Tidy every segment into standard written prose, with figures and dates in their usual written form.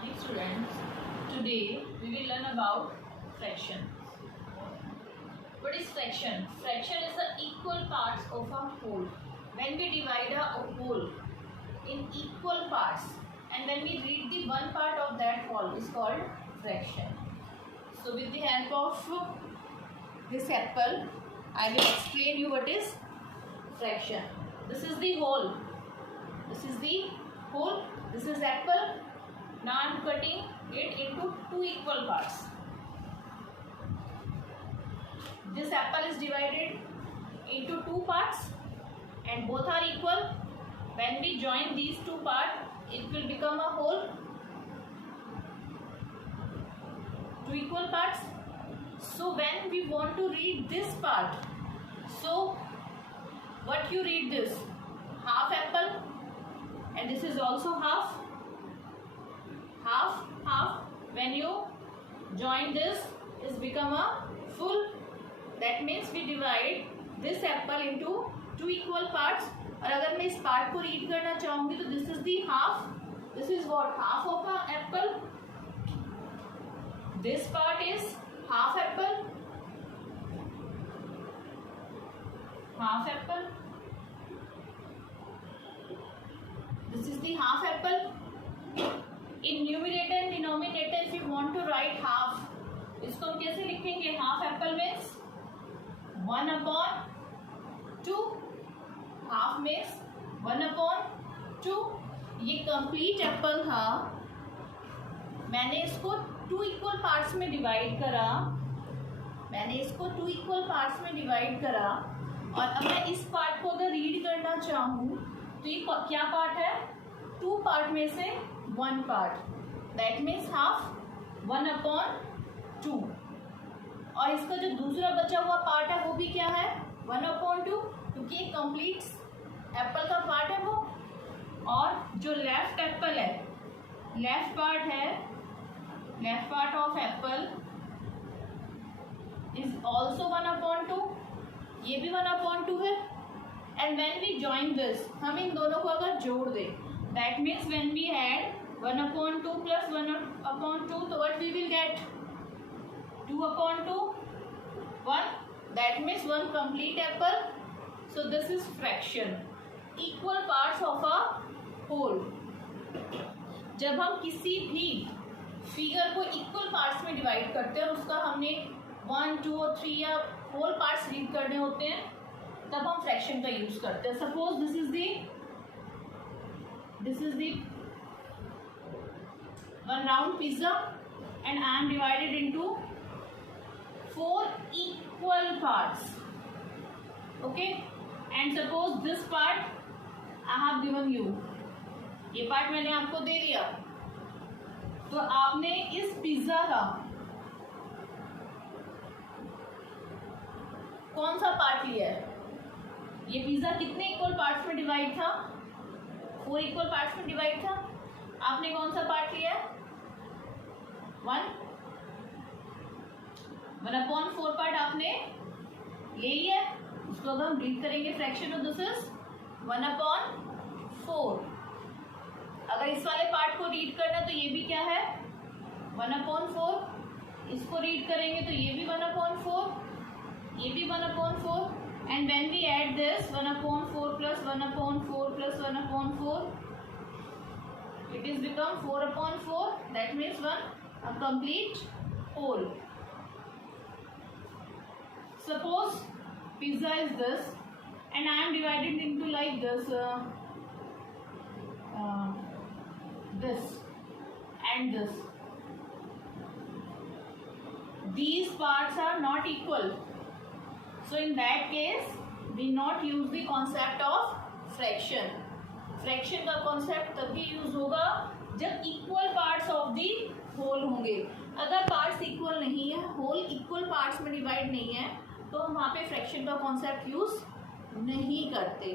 morning students. Today we will learn about fraction. What is fraction? Fraction is the equal parts of a whole. When we divide a whole in equal parts and when we read the one part of that whole is called fraction. So with the help of this apple I will explain you what is fraction. This is the whole. This is the whole. This is apple. Now I am cutting it into two equal parts. This apple is divided into two parts and both are equal. When we join these two parts, it will become a whole. Two equal parts. So when we want to read this part, so what you read this? Half apple, and this is also half. Half. When you join this, is become a full. That means we divide this apple into two equal parts. और अगर मैं इस part को read करना चाहूँगी तो this is the half. This is what? Half of an apple. This part is half apple. Half apple. This is the half apple. In numerator and denominator, if you want to write half, इसको हम कैसे लिखेंगे? Half apple means 1/2. Half means 1/2. ये complete apple था. मैंने इसको two equal parts में divide करा. और अब मैं इस पार्ट को अगर रीड करना चाहूँ तो ये क्या पार्ट है? टू पार्ट में से one part. That means half 1/2. और इसका जो दूसरा बचा हुआ पार्ट है वो भी क्या है? 1/2, क्योंकि ये कंप्लीट एप्पल का पार्ट है वो. और जो लेफ्ट एप्पल है, left part of apple is also 1/2. ये भी 1/2 है. And when we join this, हम इन दोनों को अगर जोड़ दें, that means when we add 1/2 plus 1/2, तो what we will get? 2/2. 1. That means one complete apple. So this is fraction. Equal parts of a whole. जब हम किसी भी फिगर को इक्वल पार्ट्स में डिवाइड करते हैं और उसका हमने 1, 2 और 3 या होल पार्ट्स रीड करने होते हैं, तब हम फ्रैक्शन का यूज करते हैं. Suppose this is the one round pizza and I am divided into 4 equal parts. Okay, and suppose this part I have given you. ये पार्ट मैंने आपको दे दिया. तो आपने इस पिज्जा का कौन सा पार्ट लिया है? ये पिज्जा कितने इक्वल पार्ट्स में डिवाइड था? 4 इक्वल पार्ट्स में डिवाइड था. आपने कौन सा पार्ट लिया है? 1/4 पार्ट आपने ले लिया. उसको अगर हम रीड करेंगे फ्रैक्शन, तो दिस इज 1/4. अगर इस वाले पार्ट को रीड करना तो ये भी क्या है? 1/4. इसको रीड करेंगे तो ये भी 1/4, ये भी 1/4. and when we add this 1/4 plus 1/4 plus 1/4, it is become 4/4. that means a complete whole. Suppose pizza is this and I am divided into like this this and this. These parts are not equal. So in that case, we not use the concept of fraction. Fraction का concept तभी use होगा जब equal parts of the whole होंगे. अगर parts equal नहीं है, whole equal parts में divide नहीं है, तो हम वहाँ पे fraction का concept use नहीं करते.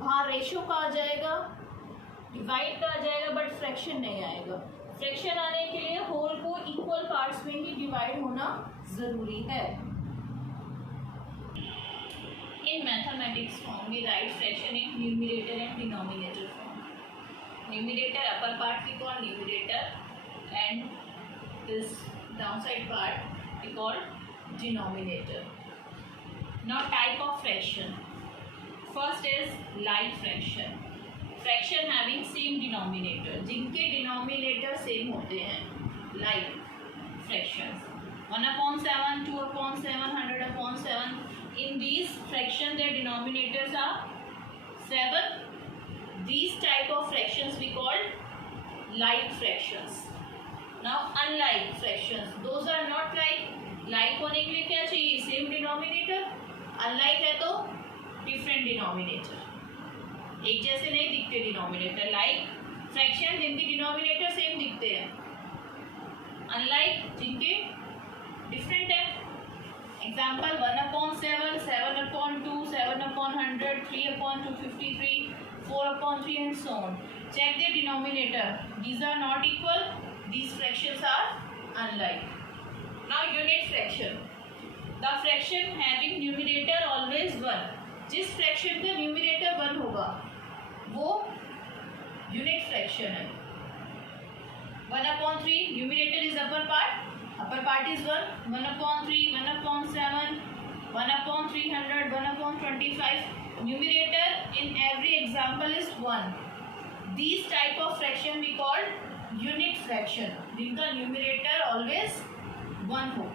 वहाँ ratio का आ जाएगा, divide का आ जाएगा, but fraction नहीं आएगा. fraction आने के लिए whole को equal parts में ही divide होना ज़रूरी है. In mathematics form, we write fraction in numerator and denominator form. Numerator upper part की कौन? numerator and this downside part we call denominator. Now type of fraction. First is like fraction. Fraction having same denominator, जिनके denominator same होते हैं, like fractions. 1/7, 2/7, 100/7. In these fractions, their denominators are 7. These type of fractions we call like fractions. Now unlike fractions, those are not like. Like होने के लिए क्या चाहिए? Same denominator. Unlike है तो different denominator. एक जैसे नहीं दिखते denominator. Like fraction जिनके denominator same दिखते हैं. Unlike जिनके different है. Example 1/7, 7/2, 7/100, 3/253, 4/3 and so on. Check their denominator. These are not equal. These fractions are unlike. Now unit fraction. The fraction having numerator always 1. जिस fraction का numerator 1 होगा वो unit fraction है. 1/3 numerator is upper part. Upper part is 1. 1/3, 1/7, 1/300, 1/25. Numerator in every example is 1. These type of fraction we call unit fraction. जिनका numerator always 1 हो.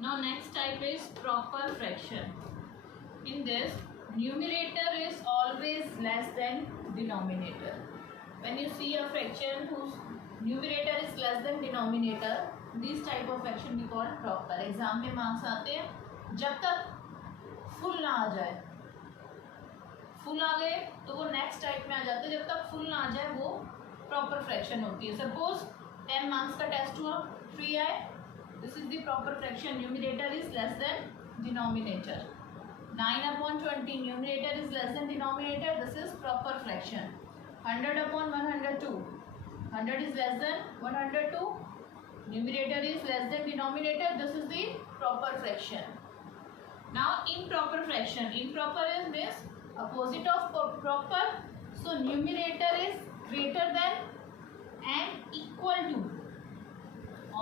Now next type is proper fraction. In this, numerator is always less than denominator. When you see a fraction whose numerator is less than denominator, this type of fraction we call proper. Exam में marks आते हैं जब तक full ना आ जाए. Full आ गए तो वो नेक्स्ट टाइप में आ जाते हैं. जब तक फुल ना आ जाए वो प्रॉपर फ्रैक्शन होती है. सपोज 10 मार्क्स का टेस्ट हुआ, 3 आए, this is the proper fraction. Numerator is less than denominator. 9/20 numerator is less than denominator, this is proper fraction. 100/102, 100 is less than 102, numerator is less than denominator, this is the proper fraction. Now improper fraction. Improper is this opposite of proper. So numerator is greater than and equal to,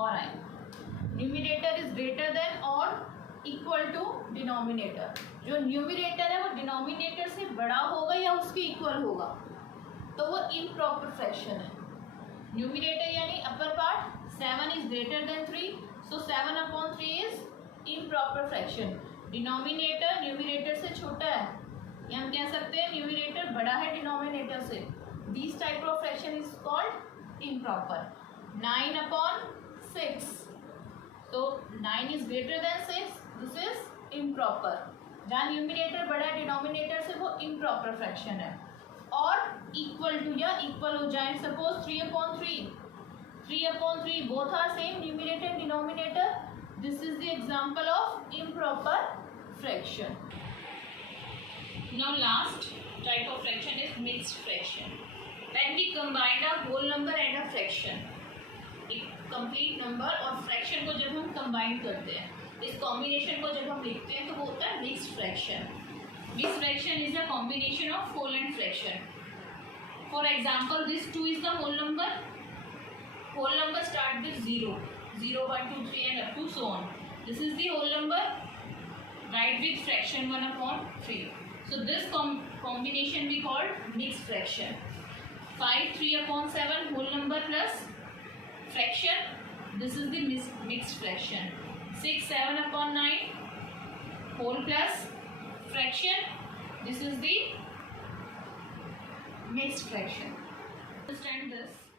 or numerator is greater than or equal to denominator. जो numerator है वो denominator से बड़ा होगा या उसके equal होगा तो वो improper fraction है. न्यूमिनेटर यानी upper part 7 is greater than 3, so 7/3 is improper fraction. Denominator numerator से छोटा है या हम कह सकते हैं न्यूमिनेटर बड़ा है डिनोमिनेटर से. This type of fraction is called improper. 9/6, तो 9 is greater than 6, this is improper. जहाँ न्यूमिनेटर बड़ा है डिनोमिनेटर से वो इम्प्रॉपर फ्रैक्शन है. और इक्वल टू या इक्वल हो जाए. Suppose 3/3, 3/3 both are same numerator and denominator, this is the example of improper fraction. Now last type of fraction is mixed fraction. When we combine a whole number and a fraction, एक complete number और fraction को जब हम combine करते हैं, इस combination को जब हम लिखते हैं तो वो होता है mixed fraction. Mixed fraction is a combination of whole and fraction. For example, this 2 is the whole number. Whole number start with 0, 0, 1, 2, 3 and up to so on. This is the whole number. Write with fraction 1/3. So this combination we called mixed fraction. 5, 3/7 whole number plus fraction. This is the mixed fraction. 6, 7/9 whole plus fraction, this is the mixed fraction. Understand this?